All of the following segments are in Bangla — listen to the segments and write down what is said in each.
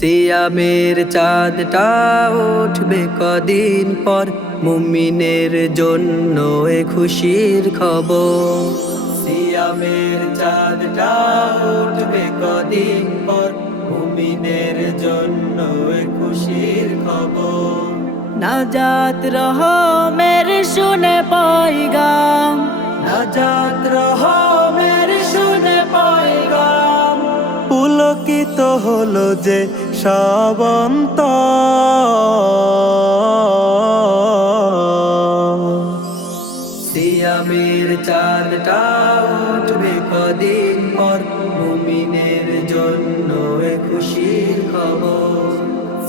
সিয়ামের চাঁদটা উঠবে কদিন পর। মুমিনের জন্য এ খুশির খবর। সিয়ামের চাঁদটা উঠবে কদিন পর। মুমিনের জন্য এ খুশির খবর। নাজাত রহমের শুনে পয়গাম। নাজাত রহমের শুনে পয়গাম। পুলকিত হলো যে সবন্ত সিয়ামের চাঁদটা উঠবে কদিন পর, মুমিনের জন্য খুশির খবর।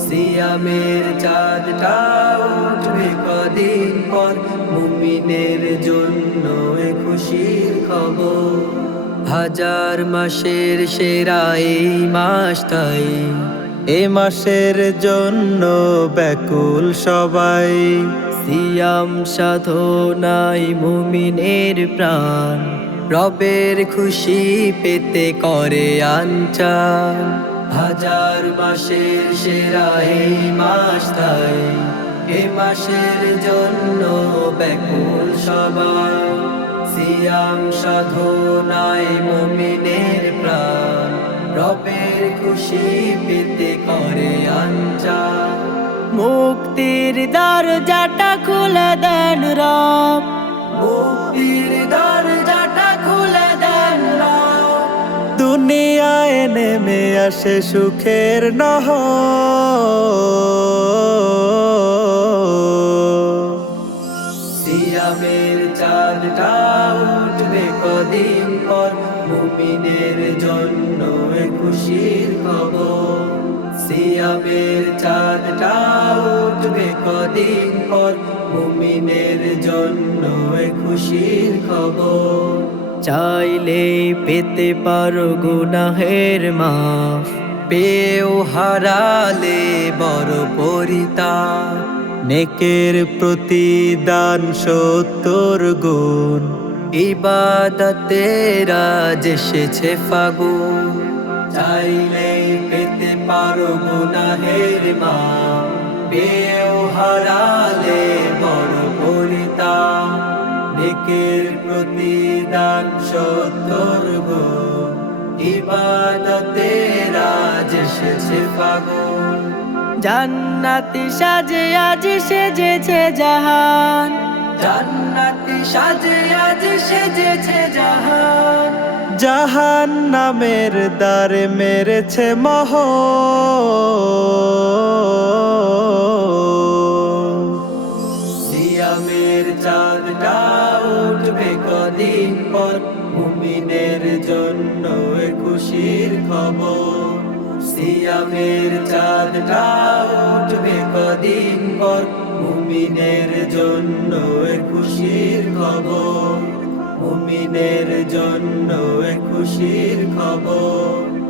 সিয়ামের চাঁদটা উঠবে কদিন পর, মুমিনের জন্য খুশির খবর। হাজার মাসের সেরা এই মাসটাই এ মাসের জন্য ব্যাকুল সবাই। সিয়াম সাধনাই মুমিনের প্রাণ। রবের খুশি পেতে করে আঞ্চা হাজার মাসের সেরা এই মাস তাই। এ মাসের জন্য ব্যাকুল সবাই। সিয়াম সাধনাই মুমিনের রবের খুশি পেতে করে আঞ্চা মুক্তির দরজাটা খুলে দেন রব। মুক্তির দরজাটা খুলে দেন রব। দুনিয়ায় নেমে আসে সুখের নহ সিয়ামের চাঁদটা উঠবে কদিন পর। মুমিনের জন্য খুশির খবর। সিয়ামের চাঁদটা উঠবে কদিন পর, মুমিনের জন্য খুশির খবর। চাইলে পেতে পারো গুনাহের মাফ পেও হারালে বড় পরিতাপ। নেকের প্রতিদান সত্তর গুণ ইবাদতেরা এসেছে ফাগুন। চাইলেই পেতে পারো গুনাহের মা। পেও হারালে বড় পরিতা নেকের প্রতিদান সত্তর গুণ ইবাদতেরা এসেছে ফাগুন। জান্নাতি সাজে আজ সেজেছে জাহান। জান্নাতি সাজে আজ সেজেছে জাহান। জাহান নামের দ্বারে মেরেছে মহ সিয়ামের চাঁদটা উঠবে কদিন পর মুমিনের জন্য খুশির খবর। সিয়ামের চাঁদটা উঠবে কদিন পর মুমিনের জন্য খুশির খবর। মুমিনের জন্য খুশির খবর।